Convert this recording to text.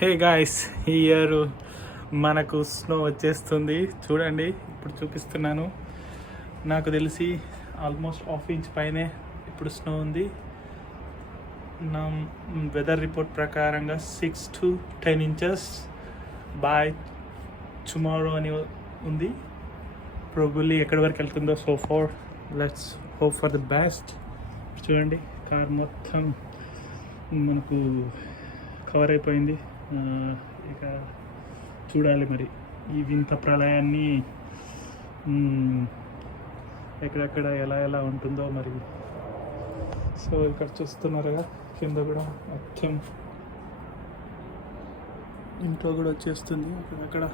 Hey guys, ఈ year మనకు snow వచ్చేస్తుంది. చూడండి, ఇప్పుడు చూపిస్తున్నాను. నాకు తెలిసి ఆల్మోస్ట్ హాఫ్ ఇంచ్ పైనే ఇప్పుడు స్నో ఉంది. నా వెదర్ రిపోర్ట్ ప్రకారంగా 6 to 10 inches బై టుమారో అని ఉంది. ప్రాబబ్లీ ఎక్కడి వరకు వెళ్తుందో. So far let's hope for the best. చూడండి, కార్ మొత్తం మనకు కవర్ అయిపోయింది. ఇక చూడాలి మరి ఈ వింత ప్రళయాన్ని ఎక్కడెక్కడ ఎలా ఉంటుందో మరి. సో ఇక్కడ చూస్తున్నారుగా, కింద కూడా మొత్తం ఇంట్లో కూడా వచ్చేస్తుంది అక్కడ.